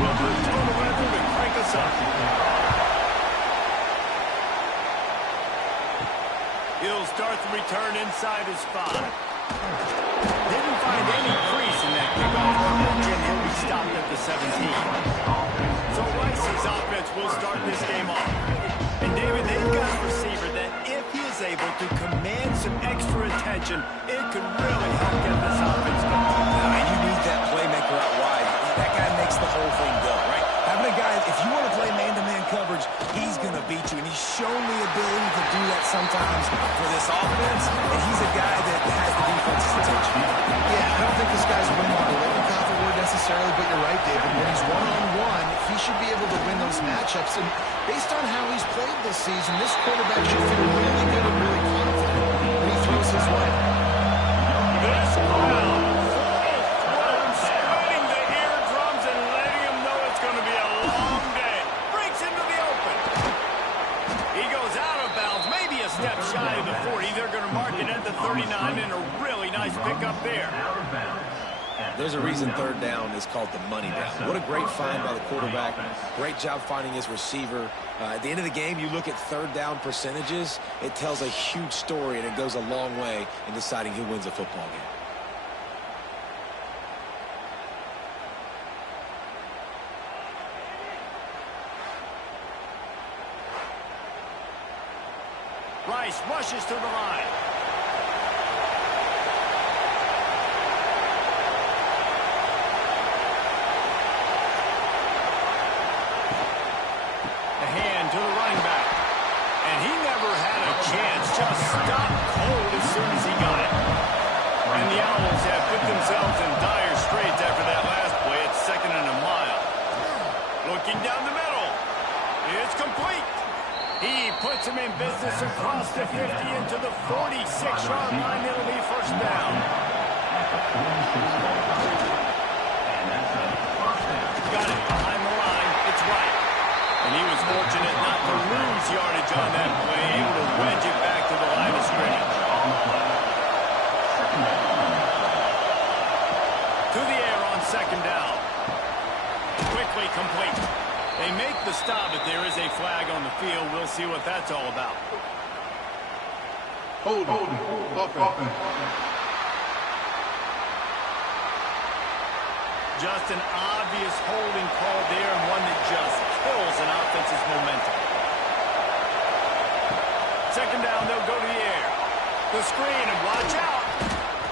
will put total weather to crank us up. He'll start the return inside his 5. Didn't find any crease in that kickoff coverage, and he'll be stopped at the 17. So Rice's offense will start this game off. And David, they've got a receiver that if he is able to command some extra attention, it could really help get this offense going. And you need that playmaker out wide. That guy makes the whole thing go, right? Having a guy, if you want to play man-to-man coverage, he's going to beat you. And he's shown the ability to do that sometimes for this offense. And he's a guy that has the defense's attention. Yeah, I don't think this guy's winning by the Lippincott award necessarily, but you're right, David. When he's one-on-one, he should be able to win those matchups. And based on how he's played this season, this quarterback should feel really good and really confident when he throws his way. This crowd full spreading the eardrums and letting him know it's going to be a long day. Breaks into the open. He goes out of bounds, maybe a step shy of the 40. They're going to mark it at the 39, and a really nice pickup there. There's a reason third down is called the money down. What a great find by the quarterback. Great job finding his receiver. At the end of the game, you look at third down percentages. It tells a huge story, and it goes a long way in deciding who wins a football game. Rice rushes to the line. To the running back. And he never had a chance. Just stopped cold as soon as he got it. And the Owls have put themselves in dire straits after that last play. It's 2nd and a mile. Looking down the middle. It's complete. He puts him in business across the 50 into the 46-yard line. It'll be first down. Got it behind the line. It's right. And he was fortunate not to lose yardage on that play, able to wedge it back to the line of scrimmage. To the air on 2nd down. Quickly complete. They make the stop, but there is a flag on the field. We'll see what that's all about. Hold offense. Just an obvious holding call there, and one that just kills an offense's momentum. 2nd down, they'll go to the air. The screen, and watch out.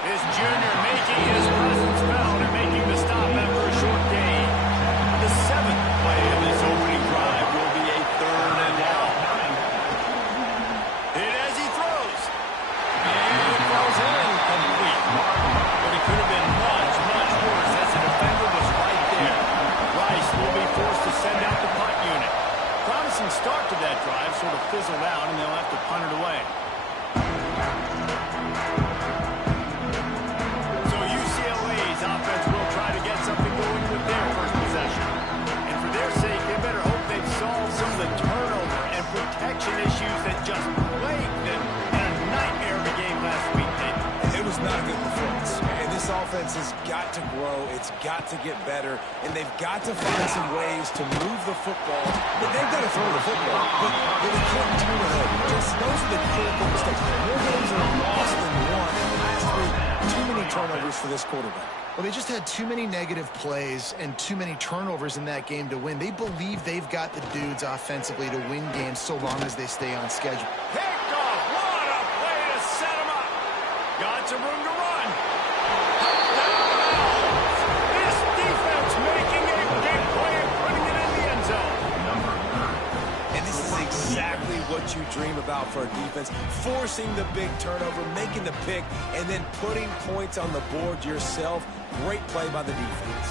This junior making his presence felt and making the stop after a short gain. The 7th play of this opening drive will be a 3rd and long. Hit as he throws. And it goes in complete. But it could have been much, much worse as the defender was right there. Rice will be forced to send out the punt unit. Promising start to that drive, sort of fizzled out, and they'll have to punt it away. So UCLA's offense will try to get something going with their first possession. And for their sake, they better hope they've solved some of the turnover and protection issues that just plagued them in a nightmare of a game last week, David. It was not a good performance. And this offense has got to grow. It's got to get better. And they've got to find some ways to move the football. But they've got to throw the football. But they can't turn ahead. Just those are the critical mistakes. More games are lost than won. And last week, too many turnovers for this quarterback. Well, they just had too many negative plays and too many turnovers in that game to win. They believe they've got the dudes offensively to win games so long as they stay on schedule. Picked off. What a play to set him up. Got some room to run. This defense making a big play and putting it in the end zone. And this is exactly what you dream about for a defense. Forcing the big turnover, making the pick, and then putting points on the board yourself. Great play by the defense.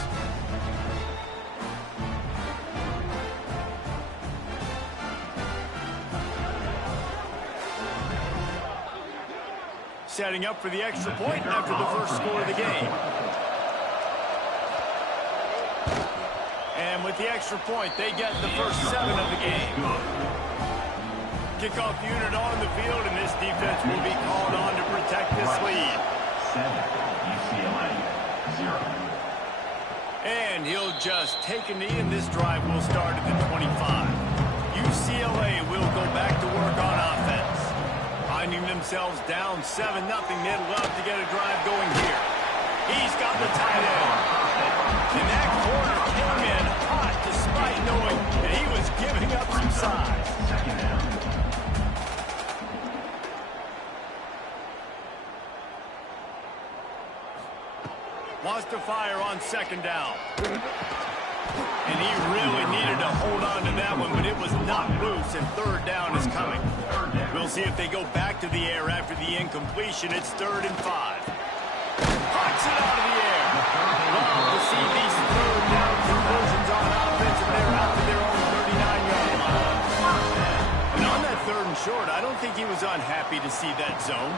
Setting up for the extra point after the first score of the game. And with the extra point, they get the first 7 of the game. Kickoff unit on the field, and this defense will be called on to protect this lead. 7, UCLA, 0. And he'll just take a knee, and this drive will start at the 25. UCLA will go back to work on offense. Finding themselves down 7-0, they'd love to get a drive going here. He's got the tight end. And that corner came in hot despite knowing that he was giving up some size. Second down. Wants to fire on second down. And he really needed to hold on to that one, but it was not loose, and third down is coming. We'll see if they go back to the air after the incompletion. It's 3rd and 5. Puts it out of the air. Love to see these third down conversions on offense, and they're out to their own 39-yard line. And on that 3rd and short, I don't think he was unhappy to see that zone.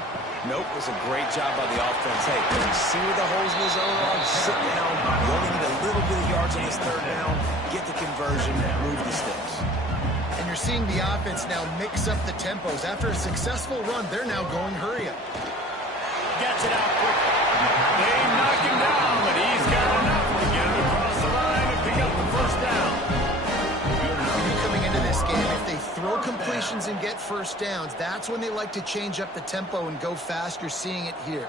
Nope, it was a great job by the offense. Hey, when you see where the holes in the zone are, sit down. You only need a little bit of yards on this 3rd down. Get the conversion, move the sticks. And you're seeing the offense now mix up the tempos. After a successful run, they're now going hurry up. Gets it out quickly. They knock him down, but he's got enough to get it across the line and pick up the 1st down. Coming into this game, if they throw completions and get 1st downs, that's when they like to change up the tempo and go fast. You're seeing it here.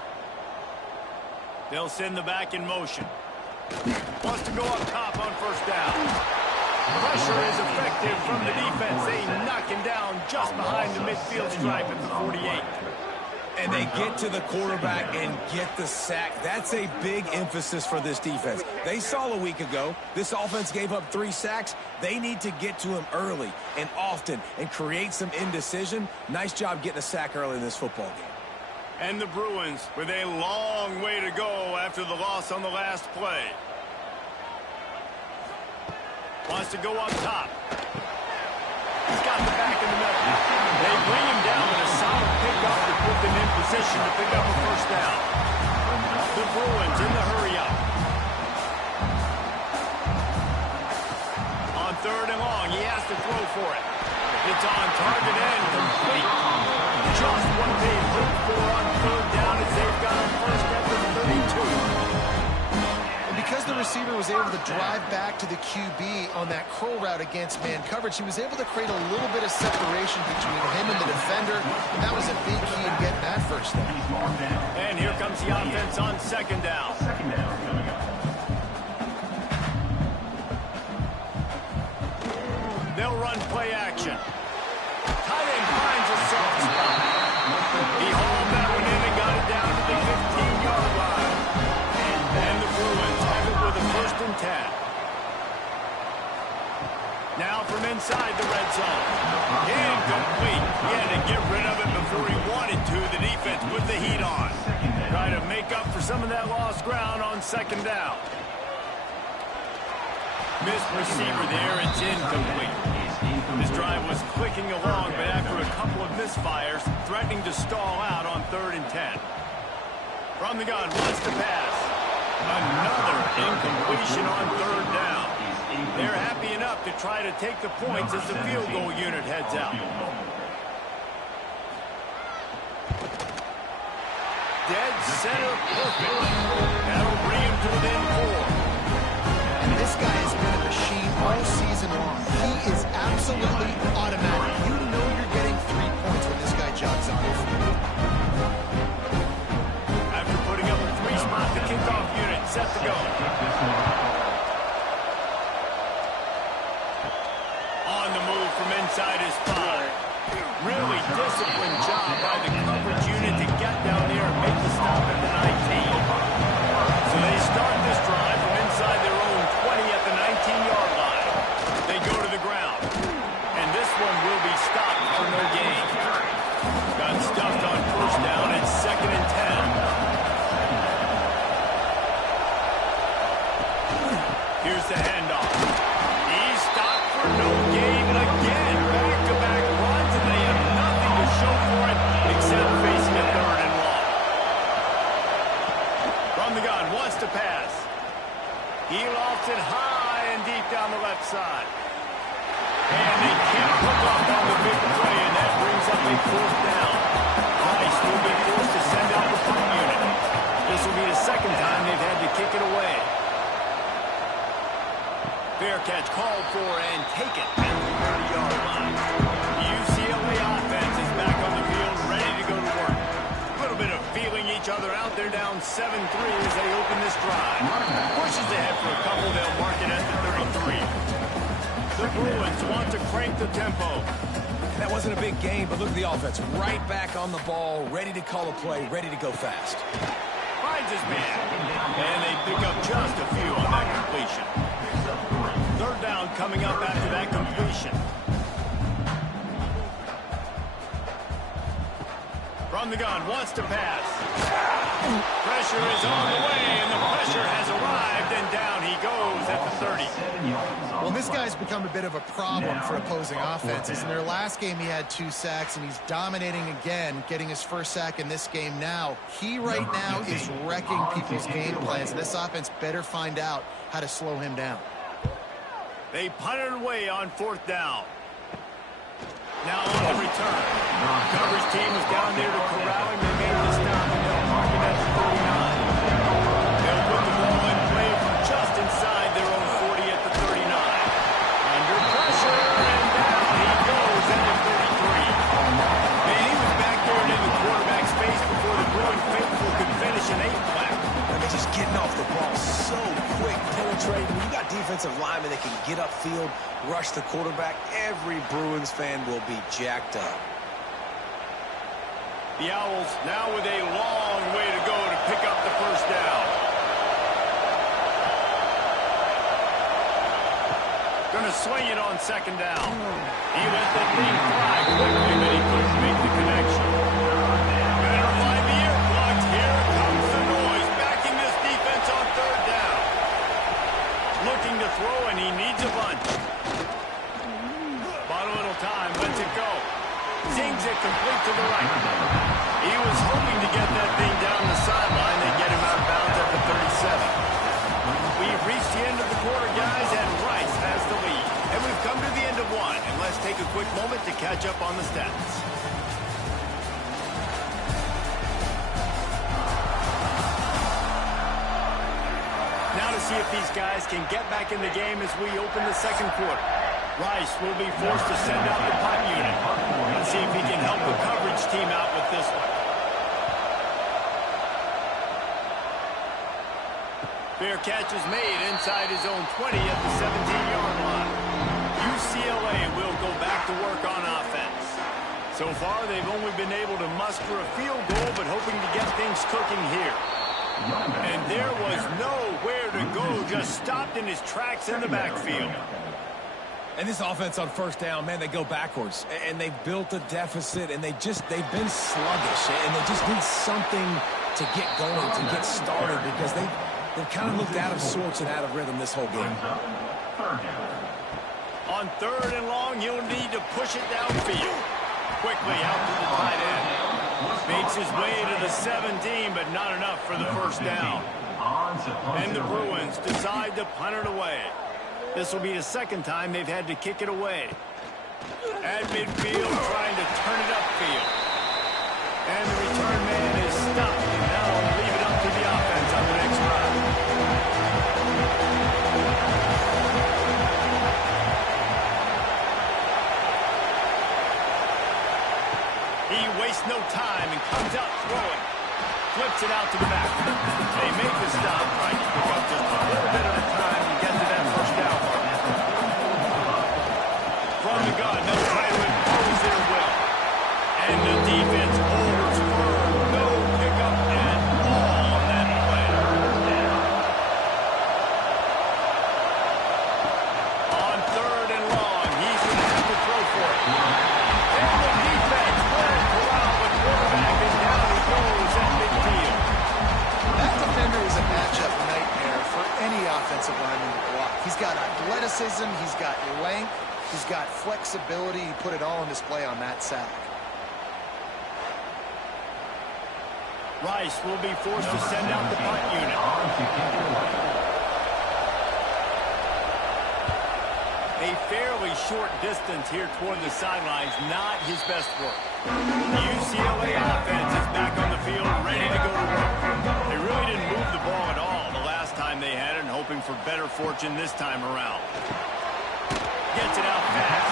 They'll send the back in motion. Wants to go up top on 1st down. Pressure is effective from the defense. They knock him down just behind the midfield stripe at the 48. And they get to the quarterback and get the sack. That's a big emphasis for this defense. They saw a week ago, this offense gave up 3 sacks. They need to get to him early and often and create some indecision. Nice job getting a sack early in this football game. And the Bruins with a long way to go after the loss on the last play. Wants to go up top. He's got the back in the middle. They bring him down with a solid pickup to put them in position to pick up a 1st down. The Bruins in the hurry-up. On 3rd and long, he has to throw for it. It's on target and complete. Just what they hoped for on 3rd down as they've got a 1st at the 32. Because the receiver was able to drive back to the QB on that curl route against man coverage, he was able to create a little bit of separation between him and the defender, and that was a big key in getting that 1st down. And here comes the offense on 2nd down. They'll run play action. Tight end finds a soft spot. He hauled that one in and got it down to the 15-yard line. And the Bruins have it with a 1st and 10. Now from inside the red zone. Incomplete. He had to get rid of it before he wanted to. The defense put the heat on. Try to make up for some of that lost ground on 2nd down. Missed receiver there. It's incomplete. This drive was clicking along, but after a couple of misfires, threatening to stall out on 3rd and 10. From the gun, wants to pass. Another incompletion on 3rd down. They're happy enough to try to take the points as the field goal unit heads out. Dead center perfect. That'll bring him to within 4. And this guy has been a machine all season long. He is absolutely automatic. You know you're getting 3 points when this guy jogs on the field. After putting up a 3-spot, the kickoff unit set to go. On the move from inside his 5. Really disciplined job by the coverage unit to get down there and make the stop at the 19. So they start this drive from inside their own 20 at the 19-yard line. They go to the ground. And this one will be stopped for no gain. Got stuffed on 1st down. It's 2nd and 10. Here's the handoff. He's stopped for no gain. And again, back-to-back runs, and they have nothing to show for it except facing a 3rd and long. From the gun, wants to pass. He lofts it high and deep down the left side. And they can't hook up on the big play, and that brings up a 4th down. Rice will be forced to send out the punt unit. This will be the 2nd time they've had to kick it away. Fair catch called for and taken at the 30-yard line. The UCLA offense is back on the field, ready to go to work. A little bit of feeling each other out. They're down 7-3 as they open this drive. Pushes ahead for a couple. They'll mark it at the 33. The Bruins want to crank the tempo. That wasn't a big game, but look at the offense. Right back on the ball, ready to call a play, ready to go fast. Finds his man. And they pick up just a few on that completion. Third down coming up after that completion. From the gun, wants to pass. Pressure is on the way, and the pressure has arrived, and down he goes at the 30. Well, this guy's become a bit of a problem for opposing offenses. In their last game, he had 2 sacks, and he's dominating again, getting his first sack in this game now. He right now is wrecking people's game plans. This offense better find out how to slow him down. They punted away on 4th down. Now on the return. Coverage team was down there to corral him. They made the stop, and they'll mark it at the 39. They'll put the ball in play from just inside their own 40 at the 39. Under pressure, and down he goes at the 33. Man, he was back there in the quarterback's face before the Bruin faithful could finish an 8th lap. I mean, just getting off the ball so quick, penetrating. You got defensive linemen that can get upfield, rush the quarterback. Every Bruins fan will be jacked up. The Owls now with a long way to go to pick up the first down. Going to swing it on 2nd down. He let that thing fly quickly, but he couldn't make the connection. Better find the earplugs. Here comes the noise, backing this defense on 3rd down. Looking to throw, and he needs a bunch. Bought a little time, lets it go. Zings it complete to the right. He was hoping to get that thing down the sideline. They get him out of bounds at the 37. We've reached the end of the quarter, guys, and Rice has the lead. And we've come to the end of one. And let's take a quick moment to catch up on the stats. Now to see if these guys can get back in the game as we open the 2nd quarter. Rice will be forced to send out the punt unit. Let's see if he can help the coverage team out with this one. Fair catch is made inside his own 20 at the 17-yard line. UCLA will go back to work on offense. So far, they've only been able to muster a field goal, but hoping to get things cooking here. And there was nowhere to go, just stopped in his tracks in the backfield. And this offense on 1st down, man, they go backwards. And they've built a deficit, and they've been sluggish. And they just need something to get going, to get started, because they've kind of looked out of sorts and out of rhythm this whole game. On 3rd and long, you'll need to push it downfield. Quickly out to the tight end. Makes his way to the 17, but not enough for the 1st down. And the Bruins decide to punt it away. This will be the 2nd time they've had to kick it away. At midfield, trying to turn it upfield. And the return man is stopped. Now we'll leave it up to the offense on the next drive. He wastes no time and comes out throwing. Flips it out to the back. They make the stop right to pick up just a little bit of time to get to that 1st down mark. From the gun, they'll try to impose their will. And the defense holds firm. No pickup at all on that play. On 3rd and long, he's going to have to throw for it. And the defense will corral the quarterback, and down he goes at midfield. That defender is a matchup nightmare for any offensive lineman to block. He's got athleticism, he's got length, he's got flexibility. He put it all on display on that sack. Rice will be forced to send out the punt unit. A fairly short distance here toward the sidelines, not his best work. The UCLA offense is back on the field, ready to go to work. They really didn't move the ball at all the last time they had it, and hoping for better fortune this time around. Gets it out fast.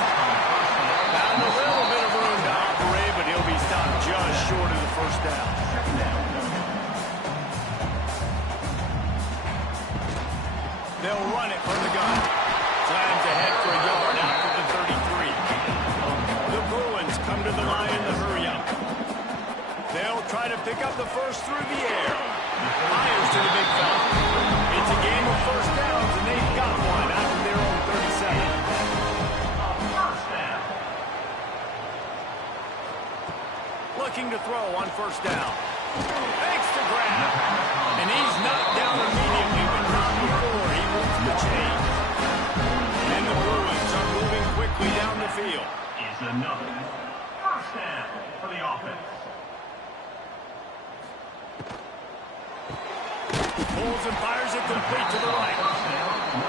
Found a little bit of room to operate, but he'll be stopped just short of the first down. They'll run it from the gun. Slams ahead for a yard out to the 33. The Bruins come to the line in the hurry-up. They'll try to pick up the first through the air. Fires to the big fella. It's a game of first downs, and they've got one after their own 37. Looking to throw on first down. Fakes the grab. And he's knocked down immediately, but not before he moves the chains. And the Bruins are moving quickly down the field. Is another first down for the offense. Pulls and fires it complete to the right.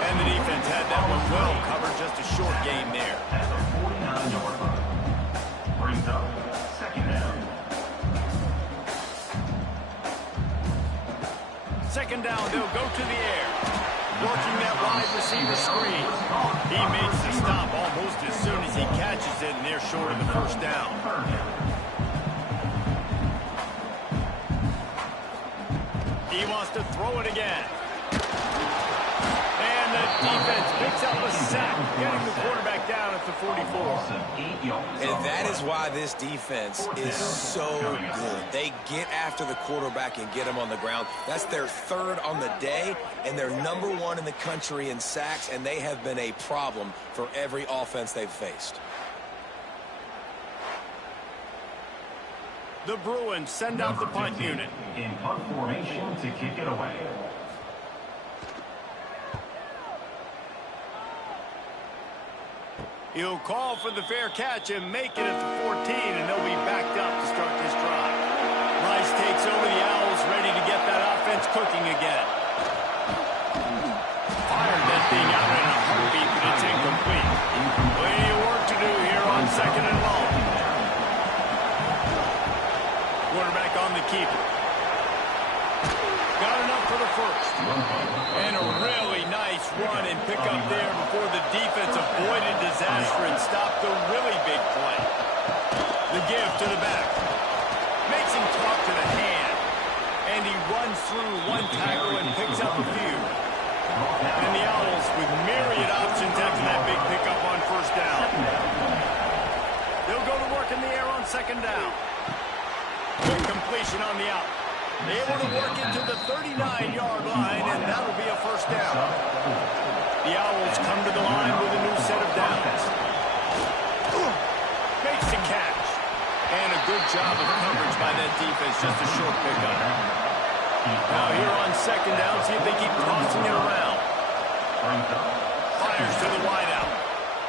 And the defense had that one well covered. Just a short gain there. At the 49-yard line. Brings up second down. Second down, they'll go to the air. Working that wide receiver screen. He makes the stop almost as soon as he catches it, and they're short of the first down. He wants to throw it again. And the defense picks up a sack, getting the quarterback down at the 44. And that is why this defense is so good. They get after the quarterback and get him on the ground. That's their third on the day, and they're #1 in the country in sacks, and they have been a problem for every offense they've faced. The Bruins send out the punt unit. In punt formation to kick it away. He'll call for the fair catch and make it at the 14, and they'll be backed up to start this drive. Rice takes over the Owls, ready to get that offense cooking again. Fired that thing out in a heartbeat, but it's incomplete. Plenty of work to do here on second and long. Quarterback on the keeper. Got enough for the first. And a really nice run and pick up there before the defense avoided disaster and stopped the really big play. The give to the back. Makes him talk to the hand. And he runs through one tackle and picks up a few. And the Owls with myriad options after that big pickup on first down. They'll go to work in the air on second down. Good completion on the out. Able to work into the 39-yard line, and that'll be a first down. The Owls come to the line with a new set of downs. Makes the catch. And a good job of coverage by that defense, just a short pickup. Now here on second down, see if they keep tossing it around. Fires to the wideout.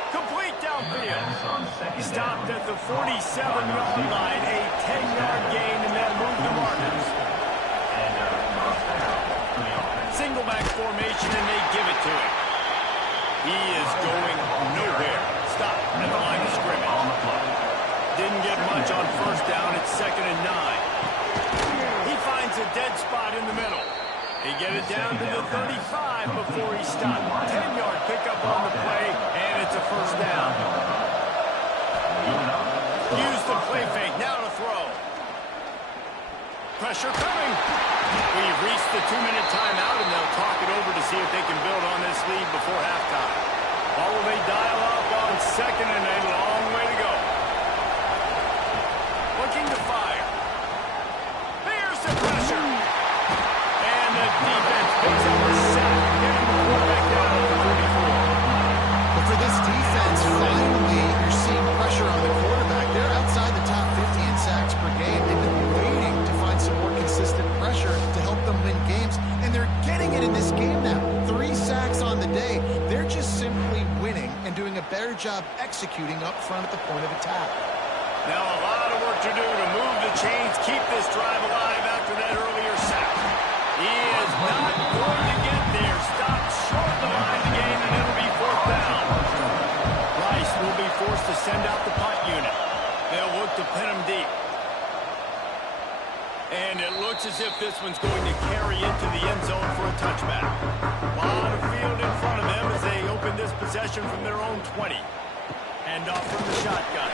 Complete downfield. Stopped at the 47-yard line, a 10-yard gain, and then moved the markers. Single back formation, and they give it to him. He is going nowhere. Stop at the line of scrimmage. Didn't get much on first down. It's 2nd and 9. He finds a dead spot in the middle. He get it down to the 35 before he stopped. 10-yard pickup on the play, and it's a first down. Use the play fake. Now to throw. Pressure coming. We've reached the 2-minute timeout, and they'll talk it over to see if they can build on this lead before halftime. Or will they dial up on second and a long way to go? Looking to fire. There's the pressure. And the defense picks up a sack, getting the quarterback down at the 34. But for this defense, finally, you're seeing pressure on the quarterback. They're outside the top 50 in sacks per game. They've been waiting to find some more consistent pressure to help them win games, and they're getting it in this game now. 3 sacks on the day. They're just simply winning and doing a better job executing up front at the point of attack. Now a lot of work to do to move the chains, keep this drive alive after that earlier sack. He is not going to get there. Stopped short of the line of the game, and it'll be 4th down. Rice will be forced to send out the punt unit. They'll look to pin him deep. And it looks as if this one's going to carry into the end zone for a touchback. A lot possession from their own 20. Hand off from the shotgun.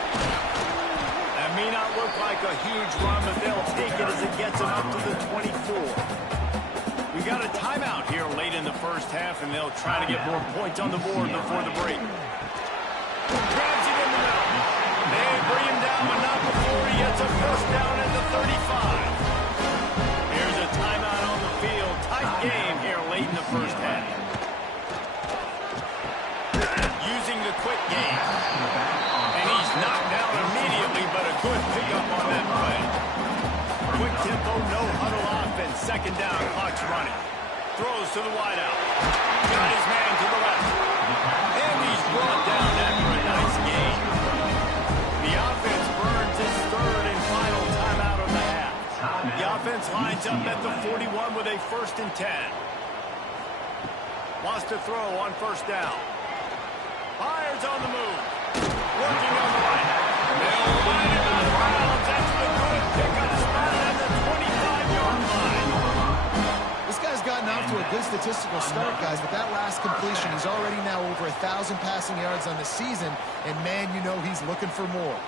That may not look like a huge run, but they'll take it as it gets them up to the 24. We got a timeout here late in the first half, and they'll try to get more points on the board before the break. Grabs it in the middle. They bring him down, but not before he gets a first down at the 35. Here's a timeout on the field. Tight game here late in the first half. Using the quick game. And he's knocked down immediately, but a good pickup on that play. Quick tempo, no huddle offense. Second down, clock's running. Throws to the wideout. Got his man to the left. And he's brought down after a nice gain. The offense burns its third and final timeout of the half. The offense lines up at the 41 with a 1st and 10. Wants to throw on first down. Fires on the move. Working on the right. They'll line him out of bounds. That's the good pickup spot at the 25-yard line. This guy's gotten off to a good statistical start, guys, but that last completion, he's already now over 1,000 passing yards on the season, and man, you know he's looking for more.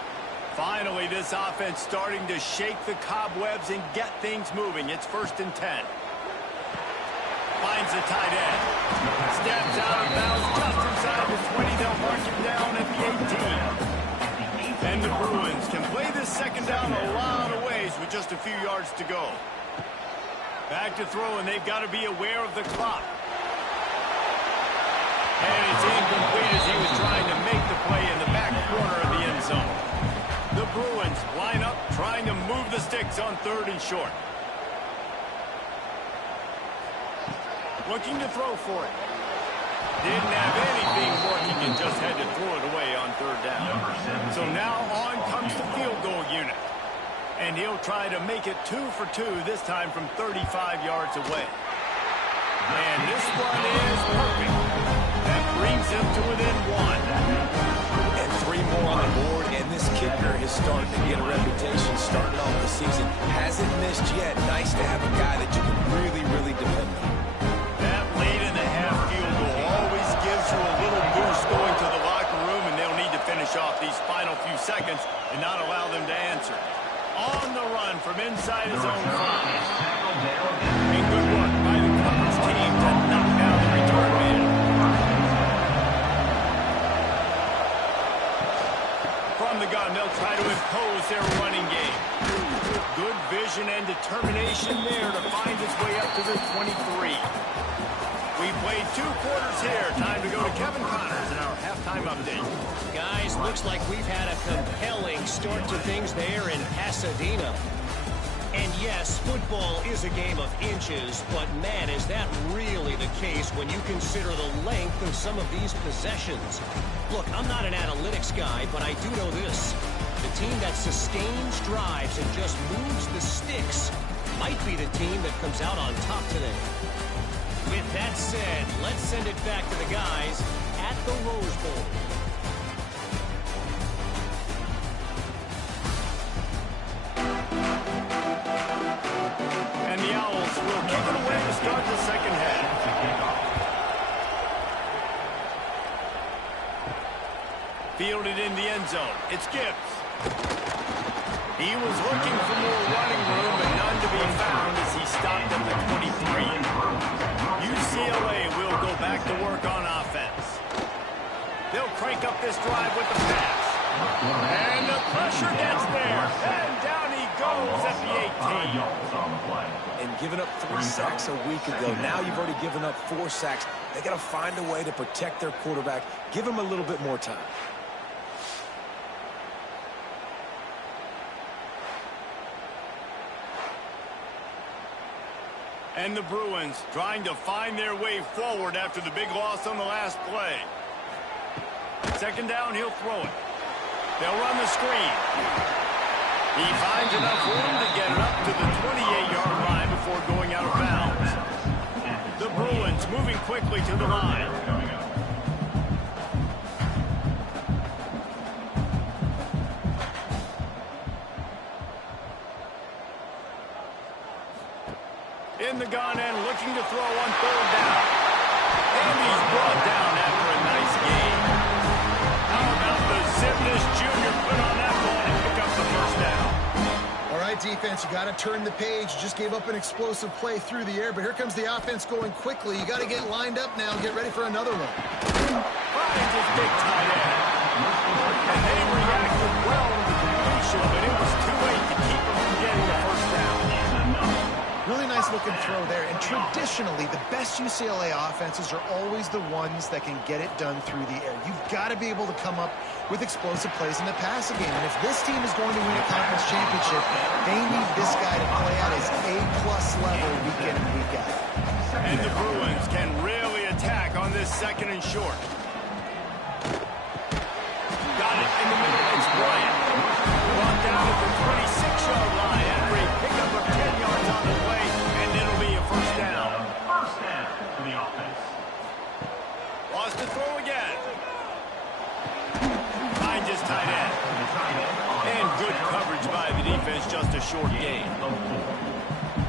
Finally, this offense starting to shake the cobwebs and get things moving. It's 1st and 10. Finds the tight end. Steps out of bounds just inside the 20. They'll mark him down at the 18. And the Bruins can play this second down a lot of ways with just a few yards to go. Back to throw, and they've got to be aware of the clock. And it's incomplete as he was trying to make the play in the back corner of the end zone. The Bruins line up, trying to move the sticks on 3rd and short. Looking to throw for it. Didn't have anything working and just had to throw it away on 3rd down. So now on comes the field goal unit. And he'll try to make it 2 for 2, this time from 35 yards away. And this one is perfect. That brings him to within 1. And 3 more on the board, and this kicker is starting to get a reputation starting off the season. Hasn't missed yet. Nice to have a guy that you can really, really depend on. That late in the half field goal always gives you a little boost going to the locker room, and they'll need to finish off these final few seconds and not allow them to answer. On the run from inside his own 5. And good work by the coverage team to knock down the return man. From the gun, they'll try to impose their running game. Good vision and determination there to find his way up to the 23. We played 2 quarters here. Time to go to Kevin Connors in our halftime update. Guys, looks like we've had a compelling start to things there in Pasadena. And yes, football is a game of inches, but man, is that really the case when you consider the length of some of these possessions. Look, I'm not an analytics guy, but I do know this. The team that sustains drives and just moves the sticks might be the team that comes out on top today. With that said, let's send it back to the guys at the Rose Bowl. And the Owls will kick it away to start the second half. Fielded in the end zone. It's Gibbs. He was looking for more running room, but none to be found as he stopped at the 23. UCLA will go back to work on offense. They'll crank up this drive with the pass. And the pressure gets there. And down he goes at the 18. And giving up 3 sacks a week ago. Now you've already given up 4 sacks. They got to find a way to protect their quarterback. Give him a little bit more time. And the Bruins trying to find their way forward after the big loss on the last play. Second down, he'll throw it. They'll run the screen. He finds enough room to get it up to the 28-yard line before going out of bounds. The Bruins moving quickly to the line. In the gun and looking to throw on 3rd down. And he's brought down after a nice game. defense. You got to turn the page. You just gave up an explosive play through the air, but here comes the offense going quickly. You got to get lined up now and get ready for another one. Finds his big tight end. And they reacted well to the completion, but it was too late to keep him from getting the first down. Really nice looking throw there. And traditionally, the best UCLA offenses are always the ones that can get it done through the air. You've got to be able to come up with explosive plays in the passing game. And if this team is going to win a conference championship, they need this guy to play at his A-plus level week in and week out. And the Bruins can really attack on this second and short. Got it in the middle. It's Bryant. Brought down at the 26-yard line after a pickup of 10 yards on the play, and it'll be a first down. First down for the offense. Lost the throw again. Finds his tight end. And good coverage by the defense, just a short gain.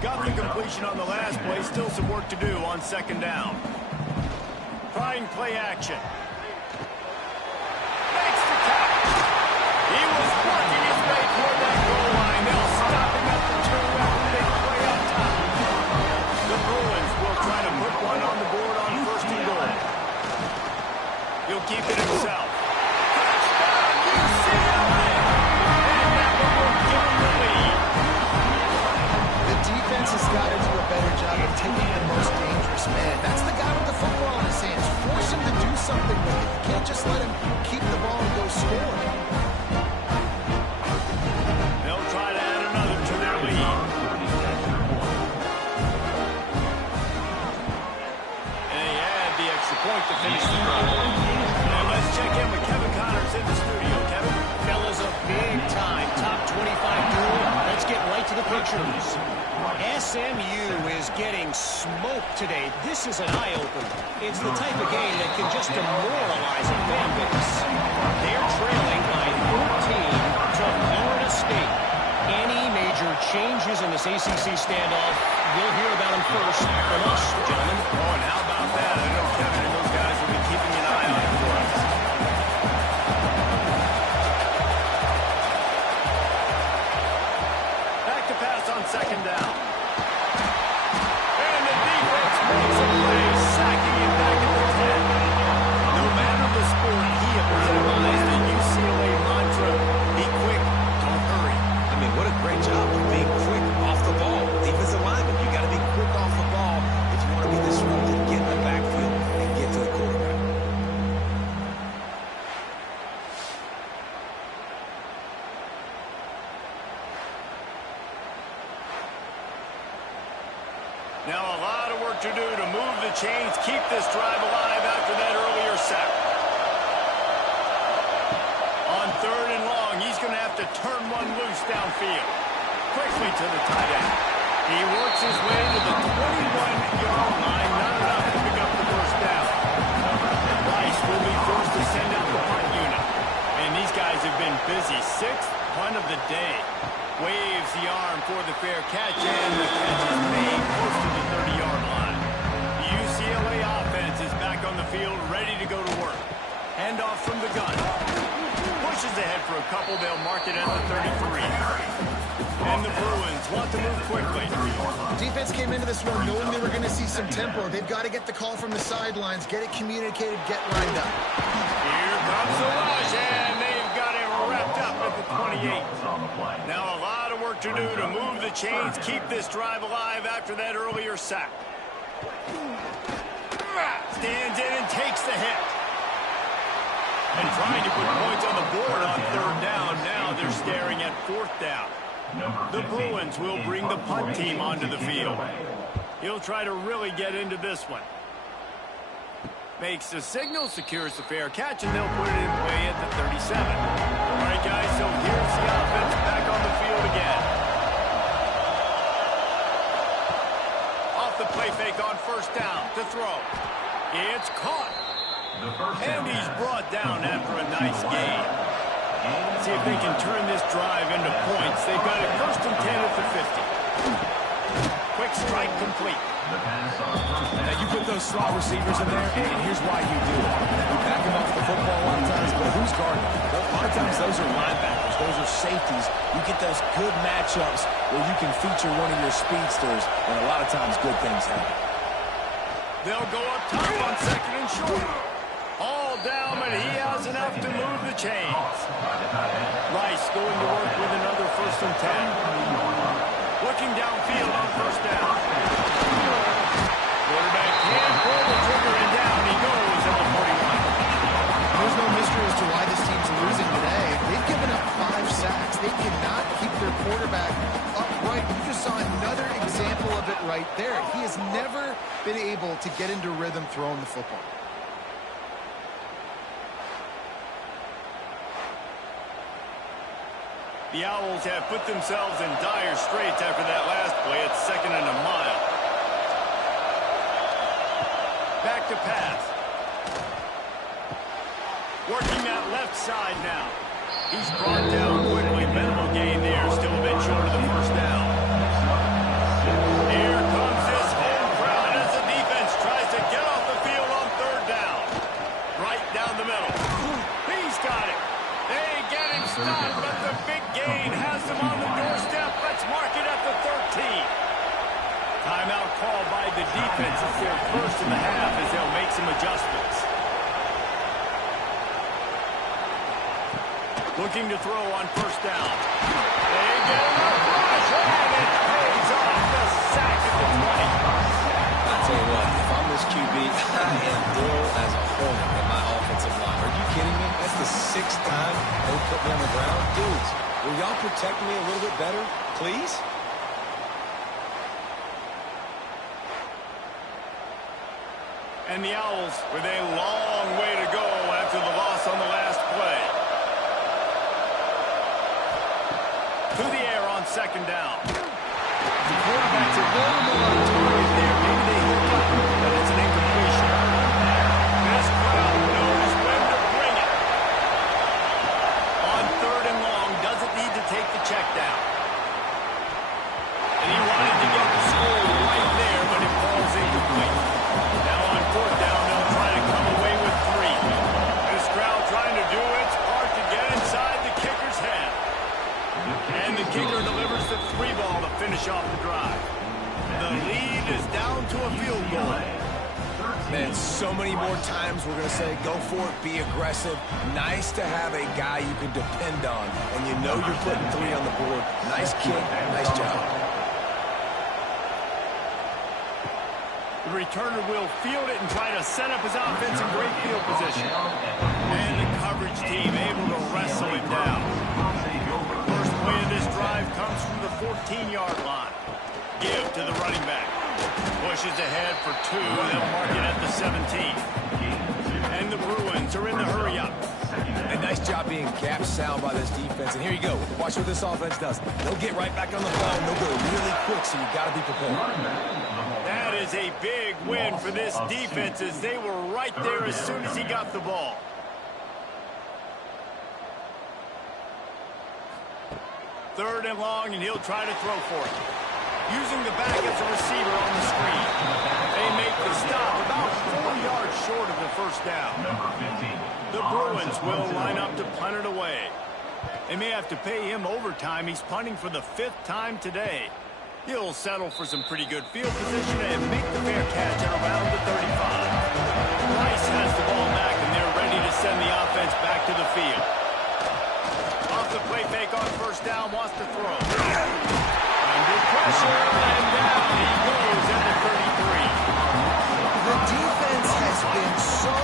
Got the completion on the last play, still some work to do on second down. Trying play action. Makes the catch. He was working his way toward that goal line. They'll stop him at the 2 after they play up top. The Bruins will try to put one on the board on first and goal. He'll keep it himself. Touchdown, UCLA! And that one will give him the lead. The defense has got to do a better job of taking the most dangerous man. That's the guy with the football in his hands. Force him to do something with it. You can't just let him keep the ball and go score. They'll try to add another to their lead. And he had the extra point to finish the drive. Now let's check in with Kevin Connors in the studio. Kevin? Fellas, a big-time top 25 duel. Let's get right to the pictures. SMU is getting smoked today. This is an eye-opener. It's the type of game that can just demoralize a fan base. They're trailing by 14 to Florida State. Any major changes in this ACC standoff, you'll hear about them first from us, gentlemen. Oh, and how about that? I know Kevin and those guys will be keeping an eye on it for us. Back to pass on second down. And the defense makes a play, sacking him back at the 10. No matter the sport, he epitomized the UCLA mantra. Be quick, don't hurry. I mean, what a great job of being quick off the ball. Defensive lineman, you got to be quick off the ball if you want to be disrupted, get in the backfield, and get to the quarterback. Now a lot of work to do to move the chains, keep this drive alive after that earlier sack. On third and long, he's going to have to turn one loose downfield. Quickly to the tight end. He works his way to the 21-yard line, not enough to pick up the first down. Rice will be forced to send out the punt unit. And these guys have been busy. Sixth punt of the day. Waves the arm for the fair catch, and the catch is made close to the 30-yard line. The UCLA offense is back on the field, ready to go to work. Handoff from the gun. Pushes ahead for a couple. They'll mark it at the 33. And the Bruins want to move quickly. The defense came into this one knowing they were going to see some tempo. They've got to get the call from the sidelines, get it communicated, get lined up. Here comes the rush, and they've got it wrapped up at the 28. Now a lot of work to do to move the chains, keep this drive alive after that earlier sack. Stands in and takes the hit. And trying to put points on the board on third down. Now they're staring at fourth down. The Bruins will bring the punt team onto the field. He'll try to really get into this one. Makes the signal, secures the fair catch, and they'll put it in play at the 37. All right, guys, so here's the offense back on the field again. Off the play fake on first down to throw. It's caught. And he's brought down after a nice gain. See if they can turn this drive into points. They've got it first and 10 at the 50. Quick strike complete. Now, you put those slot receivers in there, and here's why you do it. You back them off the football a lot of times, but who's guarding them? A lot of times those are linebackers. Those are safeties, you get those good matchups where you can feature one of your speedsters, and a lot of times good things happen. They'll go up top on second and short. All down, but he has enough to move the chains. Rice going to work with another 1st and 10. Looking downfield on 1st down. Quarterback can't pull the trigger, and down he goes at the 41. There's no mystery as to why this team's losing today. They've given up 5 sacks. They cannot keep their quarterback upright. You just saw another example of it right there. He has never been able to get into rhythm throwing the football. The Owls have put themselves in dire straits after that last play. It's 2nd and a mile. Back to pass. Working that left side now. He's brought down quickly. Minimal gain there. Still a bit short of the 1st down. Here comes his home crowd as the defense tries to get off the field on 3rd down. Right down the middle. He's got it. They get him stopped, but the big gain has him on the doorstep. Let's mark it at the 13. Timeout called by the defense. It's their 1st in the half as they'll make some adjustments. Looking to throw on 1st down. They get him up rush, and it pays off the sack at the 20. I'll tell you what, if I'm this QB, I am dull as a hornet in my offensive line. Are you kidding me? That's the 6th time they put me on the ground. Dudes, will y'all protect me a little bit better, please? And the Owls with a long way to go after the loss on the last play. To the air on 2nd down. The quarterback's a little more on target there. Maybe they hook up, but it's an incompletion. This crowd knows when to bring it. On 3rd and long, doesn't need to take the check down. And he wanted to get the score right there, but it falls incomplete. Now on 4th down, they'll try to come away with 3. This crowd trying to do its part to get inside the kicker's head. And the kicker delivers the 3 ball to finish off the drive. The lead is down to a field goal. Man, so many more times we're going to say, go for it, be aggressive. Nice to have a guy you can depend on, and you know you're putting 3 on the board. Nice kick, nice job. The returner will field it and try to set up his offense in great field position. And the coverage team able to wrestle him down. First play of this drive comes from the 14-yard line. Give to the running back. Pushes ahead for 2. They'll mark it at the 17. And the Bruins are in the hurry-up. A nice job being gap sound by this defense. And here you go. Watch what this offense does. They'll get right back on the ball, and they'll go really quick, so you got to be prepared. That is a big win for this defense as they were right there as soon as he got the ball. Third and long, and he'll try to throw for it. Using the back as a receiver on the screen. They make the stop about 4 yards short of the 1st down. The Bruins will line up to punt it away. They may have to pay him overtime. He's punting for the 5th time today. He'll settle for some pretty good field position and make the fair catch at around the 35. Rice has the ball back, and they're ready to send the offense back to the field. Off the play fake on 1st down, wants to throw. Under pressure, and down he goes at the 33. The defense has been so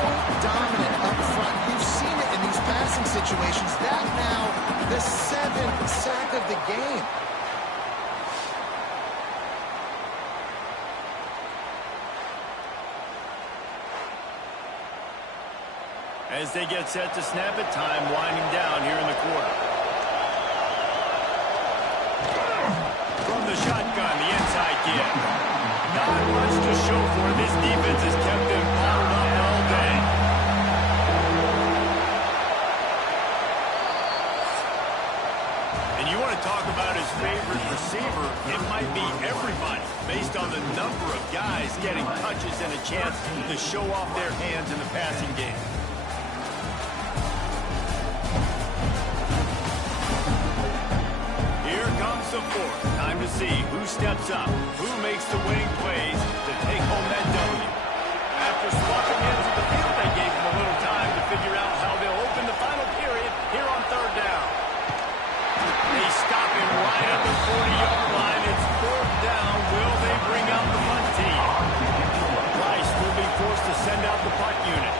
dominant up front. You've seen it in these passing situations. That now, the 7th sack of the game. As they get set to snap it, time winding down here in the quarter. From the shotgun, the inside give. Not much to show for it. This defense has kept them bottled up all day. And you want to talk about his favorite receiver, it might be everybody, based on the number of guys getting touches and a chance to show off their hands in the passing game. see who steps up, who makes the winning plays to take home that W. After swapping ends of the field, they gave him a little time to figure out how they'll open the final period here on third down. They stop him right at the 40-yard line. It's fourth down. Will they bring out the punt team? Rice will be forced to send out the punt unit.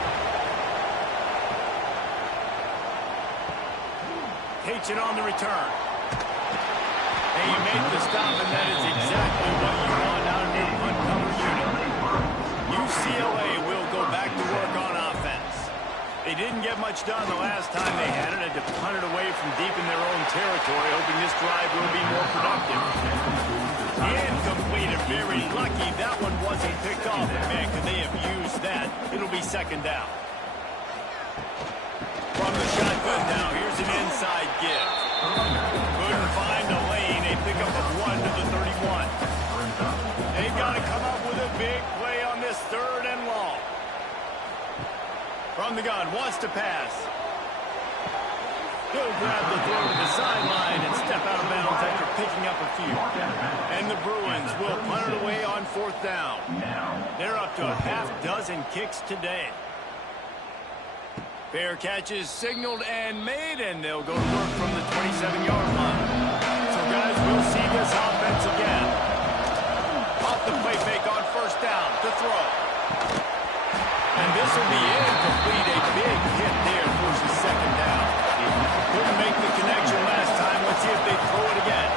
Takes it on the return. And you make the stop, and that is exactly what you want out of your punt cover unit. UCLA will go back to work on offense. They didn't get much done the last time they had it. Had to punt it away from deep in their own territory, hoping this drive will be more productive. Incomplete, and very lucky that one wasn't picked off. And man, could they have used that? It'll be second down. From the shotgun now, here's an inside give. Couldn't find a lane. A pickup of 1 to the 31. They've got to come up with a big play on this third and long. From the gun, wants to pass. He'll grab the throw to the sideline and step out of bounds after picking up a few. And the Bruins will punt it away on fourth down. They're up to a half dozen kicks today. Fair catch is signaled and made, and they'll go to work from the 27-yard line. So, guys, we'll see this offense again. Off the play fake on first down to throw. And this will be incomplete. A big hit there forces second down. Couldn't make the connection last time. Let's see if they throw it again.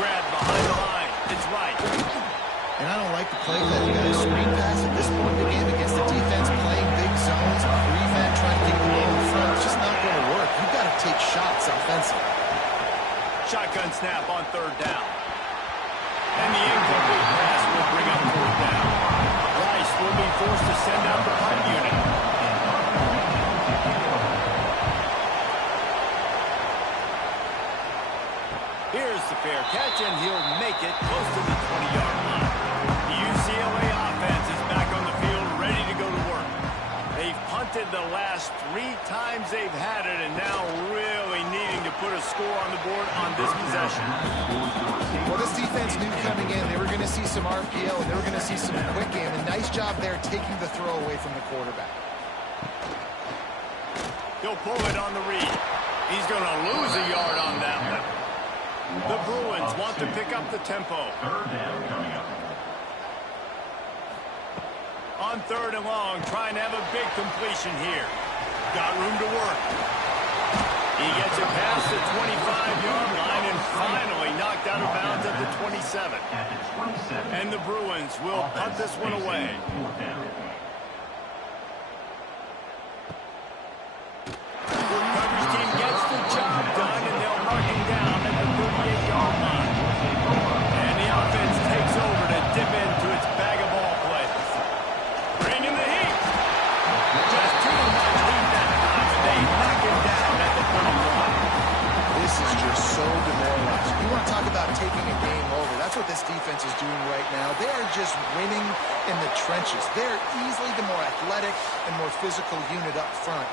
Grab behind the line. It's right. And I don't like the play that you got a screen pass at this point in the game against the defense playing big zones, prevent, trying to get the ball in front. It's just not going to work. You've got to take shots offensively. Shotgun snap on third down. And the incomplete pass will bring up fourth down. Rice will be forced to send out the punt unit. Here's the fair catch, and he'll make it close to the 20-yard line. The UCLA offense is back on the field, ready to go to work. They've punted the last 3 times they've had it, and now really needing to put a score on the board on this possession. Well, this defense knew coming in they were going to see some RPO, and they were going to see some quick game. And nice job there taking the throw away from the quarterback. He'll pull it on the read. He's going to lose a yard on that one. The Bruins want to pick up the tempo. Third down coming up. On third and long, trying to have a big completion here. Got room to work. He gets it past the 25-yard line and finally knocked out of bounds at the 27. At the 27. And the Bruins will punt this one away. Fourth down. Coverage team gets the job done, and they'll mark him down at the 38-yard line. And the offense takes over to dip into its bag of ball plays. Bringing the heat. Just too much heat that time, and they knock him down at the 31. This is just so demoralizing. You want to talk about taking a game over. That's what this defense is doing right now. They are just winning in the trenches. They're easily the more athletic and more physical unit up front,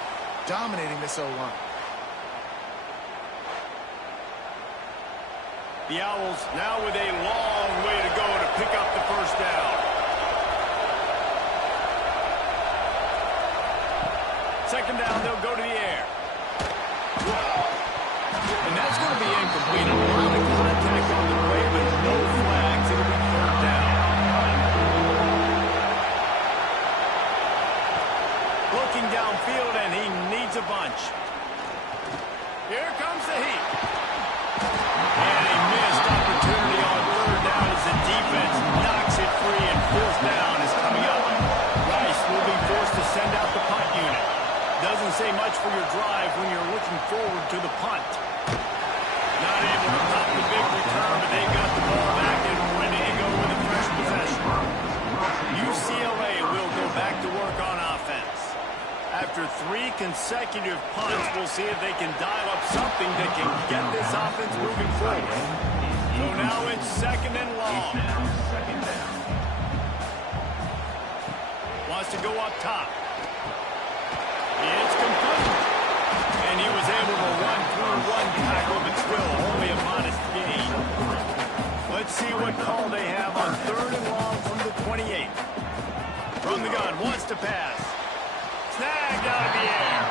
dominating this O-line. The Owls now with a long way to go to pick up the first down. Second down, they'll go to the air. And that's going to be incomplete. A lot of contact on the way, but no flags. It'll be third down. Looking downfield, and he needs a bunch. Here comes the heat. And a missed opportunity on third down as the defense knocks it free, and fourth down is coming up. Rice will be forced to send out the punt unit. Doesn't say much for your drive when you're looking forward to the punt. Not able to pop the big return, but they got the ball back and ready to go with a fresh possession. UCLA will go back to work on offense. After 3 consecutive punts, we'll see if they can dial up something that can get this offense moving forward. So now it's second and long. Second down. Wants to go up top. It's complete. And he was able to run tackle, but still only a modest gain. Let's see what call they have on 3rd and long from the 28. From the gun, wants to pass. Snagged out of the air.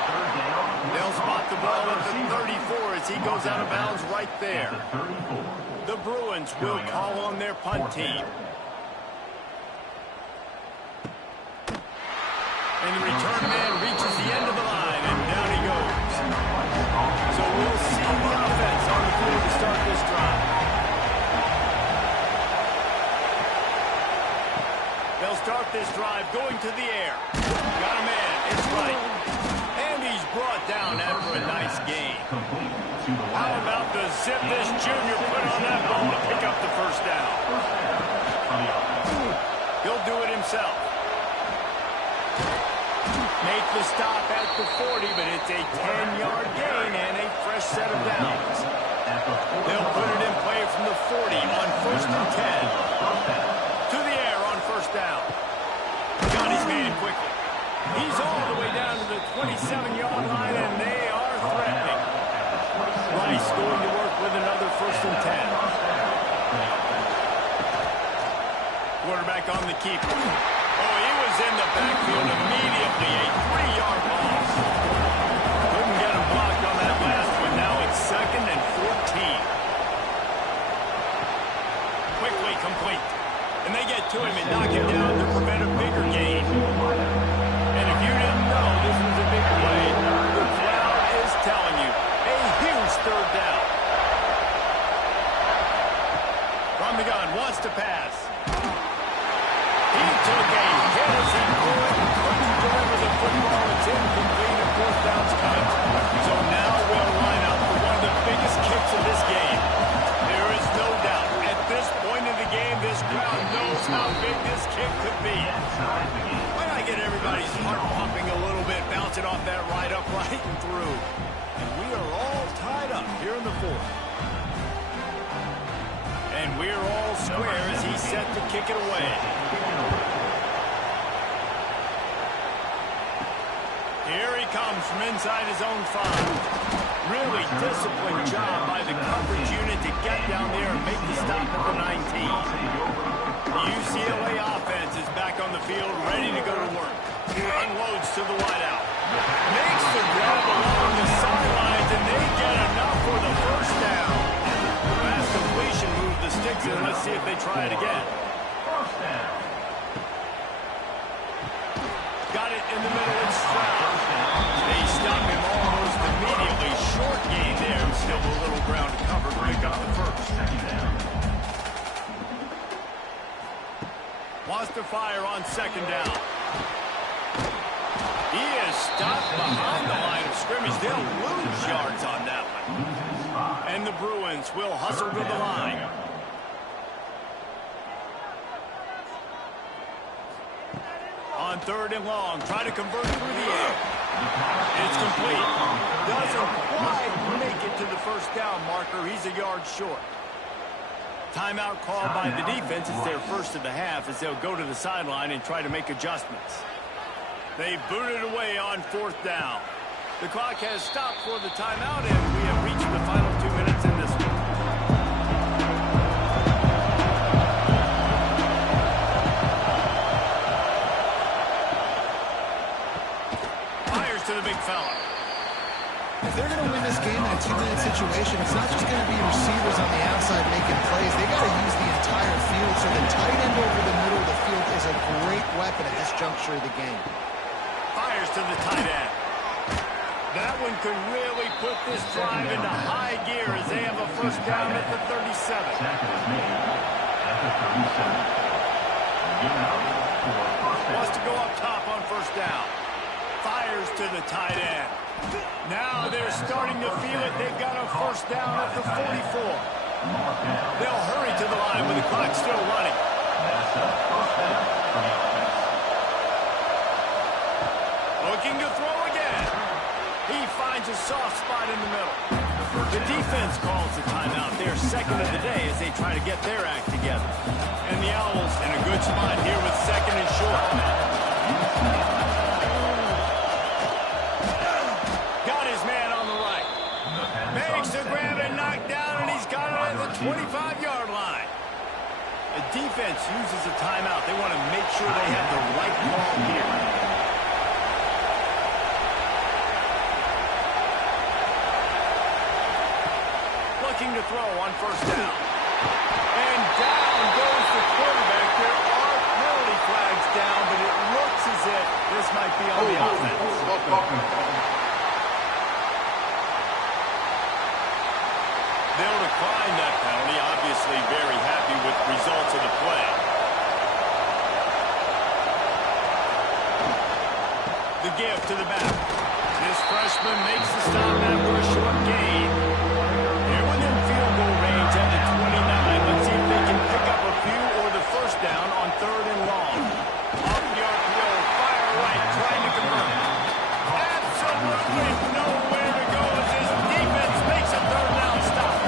They'll spot the ball at the 34 as he goes out of bounds right there. The Bruins will call on their punt team. And the return man reaches the end of the line, and down he goes. So we'll see the offense on the field to start this drive. They'll start this drive going to the air. Got a man, it's right. And he's brought down after a nice gain. How about the zip this junior put on that ball to pick up the first down? He'll do it himself. Make the stop at the 40, but it's a 10-yard gain and a fresh set of downs. They'll put it in play from the 40 on 1st and 10. To the air on 1st down. Got his man quickly. He's all the way down to the 27-yard line, and they are threatening. Rice going to work with another 1st and 10. Quarterback on the keeper. Oh, he was in the backfield immediately. A 3-yard loss. Couldn't get him blocked on that last one. Now it's 2nd and 14. Quickly complete. And they get to him and knock him down to prevent a bigger gain. And if you didn't know this was a big play, the crowd is telling you. A huge 3rd down. From the gun, wants to pass. He took a hit as he couldn't deliver the football. It's incomplete and 4th down's cut. So now we'll line up for one of the biggest kicks of this game. There is no doubt. At this point in the game, this crowd knows how big this kick could be. Why not get everybody's heart pumping a little bit, bouncing off that right upright and through. And we are all tied up here in the 4th. And we're all square as he's set to kick it away. Here he comes from inside his own 5. Really disciplined job by the coverage unit to get down there and make the stop at the 19. The UCLA offense is back on the field, ready to go to work. Unloads to the wideout. Makes the grab along the sidelines, and they get enough for the 1st down. Fast completion moved the sticks in. Let's see if they try it again. Got it in the middle of Stroud. They stop him almost immediately. Short gain there. Still a little ground to cover. Break up the 1st. Wants to fire on 2nd down. He is stopped behind the line of scrimmage. They'll lose yards on that one. And the Bruins will hustle to the line. On 3rd and long, try to convert through the air. It's complete. Doesn't quite make it to the 1st down marker. He's a yard short. Timeout called by the defense. It's their 1st of the half as they'll go to the sideline and try to make adjustments. They booted away on 4th down. The clock has stopped for the timeout, and we have reached the final 2 minutes in this one. Fires to the big fella. If they're going to win this game in a 2-minute situation, it's not just going to be receivers on the outside making plays. They got to use the entire field. So the tight end over the middle of the field is a great weapon at this juncture of the game. Fires to the tight end. That one could really put this drive into high gear as they have a 1st down at the 37. Wants to go up top on 1st down. Fires to the tight end. Now they're starting to feel it. They've got a 1st down at the 44. They'll hurry to the line with the clock still running. Looking to throw again. He finds a soft spot in the middle. The defense calls the timeout. They're 2nd of the day as they try to get their act together. And the Owls in a good spot here with 2nd and short. Got his man on the right. Makes the grab. 25-yard line. The defense uses a timeout. They want to make sure they have the right call here. Looking to throw on first down. And down goes the quarterback. There are penalty flags down, but it looks as if this might be on the offense. They'll decline that penalty, obviously very happy with the results of the play. The give to the back. This freshman makes the stop after a short gain. They're within field goal range at the 29. Let's see if they can pick up a few or the first down on 3rd and long. Off the RPO, fire right, trying to convert. Absolutely nowhere to go as this defense makes a 3rd down stop.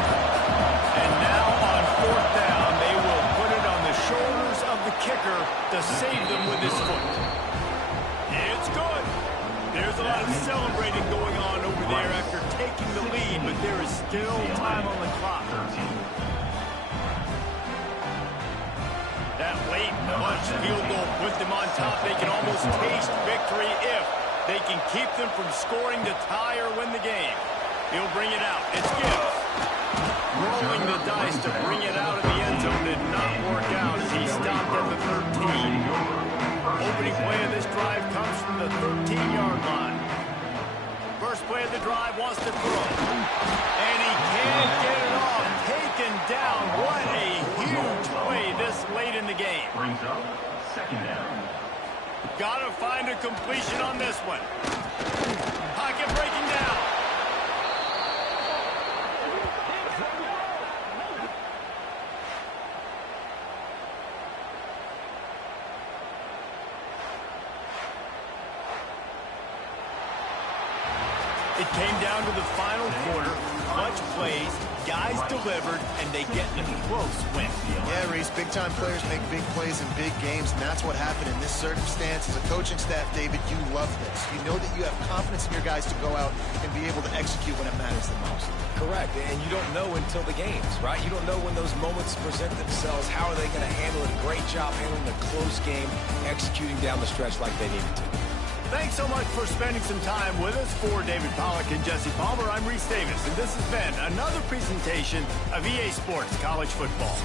And now on 4th down, they will put it on the shoulders of the kicker to save them with his foot. It's good. There's a lot of celebrating going on over there after taking the lead, but there is still time on the clock. That late clutch field goal put them on top. They can almost taste victory if they can keep them from scoring to tie or win the game. He'll bring it out. It's Gibbs. Rolling the dice to bring it out of the end zone did not work out as he stopped at the 13. Opening play of this drive comes from the 13-yard line. First play of the drive wants to throw. And he can't get it off. Taken down. What a huge play this late in the game. Brings up 2nd down. Got to find a completion on this one. Pocket breaking down. It came down to the final quarter. Clutch plays, guys delivered, and they get a close win. Yeah, Reese, big-time players make big plays in big games, and that's what happened in this circumstance. As a coaching staff, David, you love this. You know that you have confidence in your guys to go out and be able to execute when it matters the most. Correct, and you don't know until the games, right? You don't know when those moments present themselves. How are they going to handle it? Great job handling a close game, executing down the stretch like they needed to. Thanks so much for spending some time with us. For David Pollack and Jesse Palmer, I'm Reese Davis, and this has been another presentation of EA Sports College Football.